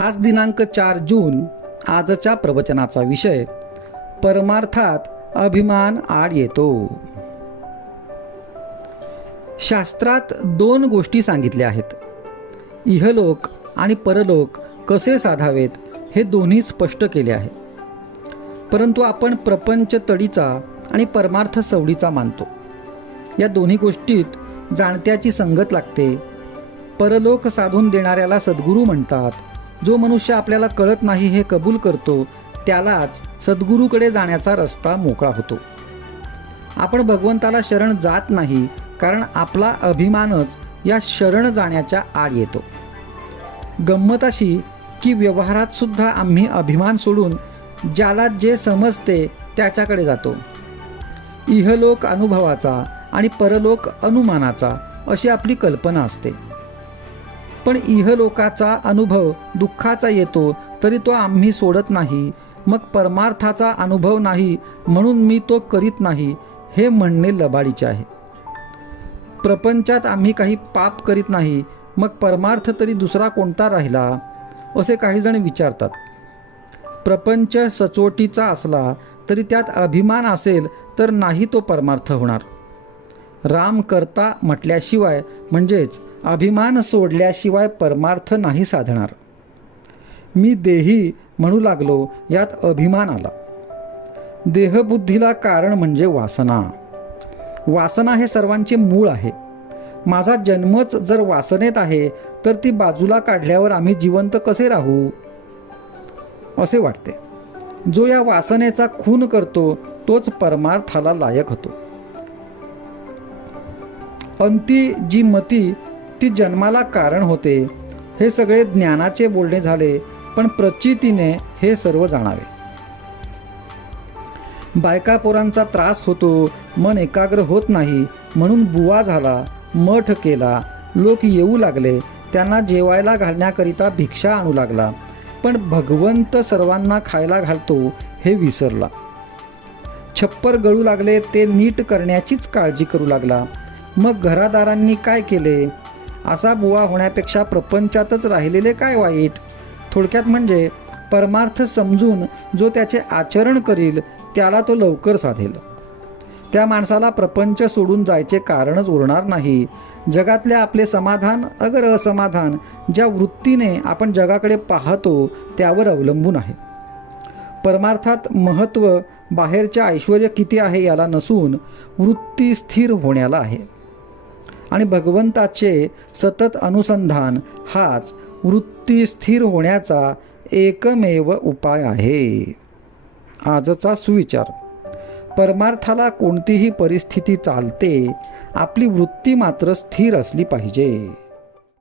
आज दिनांक चार जून आजच्या प्रवचनाचा विषय परमार्थात अभिमान आड येतो. शास्त्रात दोन गोष्टी सांगितल्या आहेत. इहलोक आणि परलोक कसे साधावेत हे दोन्ही स्पष्ट केले आहे. परंतु आपण प्रपंच तडीचा आणि परमार्थ सवडीचा मानतो. या दोन्ही गोष्टीत जाणत्याची संगत लागते. परलोक साधून देणाऱ्याला सद्गुरू म्हणतात. जो मनुष्य आपल्याला कळत नाही हे कबूल करतो त्यालाच सद्गुरूकडे जाण्याचा रस्ता मोकळा होतो. आपण भगवंताला शरण जात नाही कारण आपला अभिमानच या शरण जाण्याच्या आड येतो. गंमत अशी की व्यवहारात सुद्धा आम्ही अभिमान सोडून ज्याला जे समजते त्याच्याकडे जातो. इहलोक अनुभवाचा आणि परलोक अनुमानाचा अशी आपली कल्पना असते. पण इहलोकाचा अनुभव दुःखाचा येतो तरी तो आम्ही सोडत नाही. मग परमार्थाचा अनुभव नाही म्हणून मी तो करीत नाही हे म्हणणे लबाडीचे आहे. प्रपंचात आम्ही काही पाप करीत नाही मग परमार्थ तरी दुसरा कोणता राहिला? असे काहीजण विचारतात. प्रपंच सचोटीचा असला तरी त्यात अभिमान असेल तर नाही तो परमार्थ होणार. राम करता म्हटल्याशिवाय म्हणजेच अभिमान सोडल्याशिवाय परमार्थ नाही साधणार. मी देही म्हणू लागलो यात अभिमान आला. देहबुद्धीला कारण म्हणजे वासना. वासना हे सर्वांचे मूळ आहे. माझा जन्मच जर वासनेत आहे तर ती बाजूला काढल्यावर आम्ही जिवंत कसे राहू? असे वाटते. जो या वासनेचा खून करतो तोच परमार्थाला लायक होतो. अंती जी मती ती जन्माला कारण होते. हे सगळे ज्ञानाचे बोलणे झाले पण प्रचितीने हे सर्व जाणावे. बायका पोरांचा त्रास होतो मन एकाग्र होत नाही म्हणून बुवा झाला मठ केला लोक येऊ लागले त्यांना जेवायला घालण्याकरिता भिक्षा आणू लागला पण भगवंत सर्वांना खायला घालतो हे विसरला. छप्पर गळू लागले ते नीट करण्याचीच काळजी करू लागला मग घरादारांनी काय केले? असा बुवा होण्यापेक्षा प्रपंचातच राहिलेले काय वाईट? थोडक्यात म्हणजे परमार्थ समजून जो त्याचे आचरण करील त्याला तो लवकर साधेल. त्या माणसाला प्रपंच सोडून जायचे कारणच उरणार नाही. जगातले आपले समाधान अगर असमाधान ज्या वृत्तीने आपण जगाकडे पाहतो त्यावर अवलंबून आहे. परमार्थात महत्त्व बाहेरच्या ऐश्वर किती आहे याला नसून वृत्ती स्थिर होण्याला आहे. आणि भगवंताचे सतत अनुसंधान हाच वृत्ती स्थिर होण्याचा एकमेव उपाय आहे. आजचा सुविचार. परमार्थाला कोणतीही परिस्थिती चालते आपली वृत्ती मात्र स्थिर असली पाहिजे.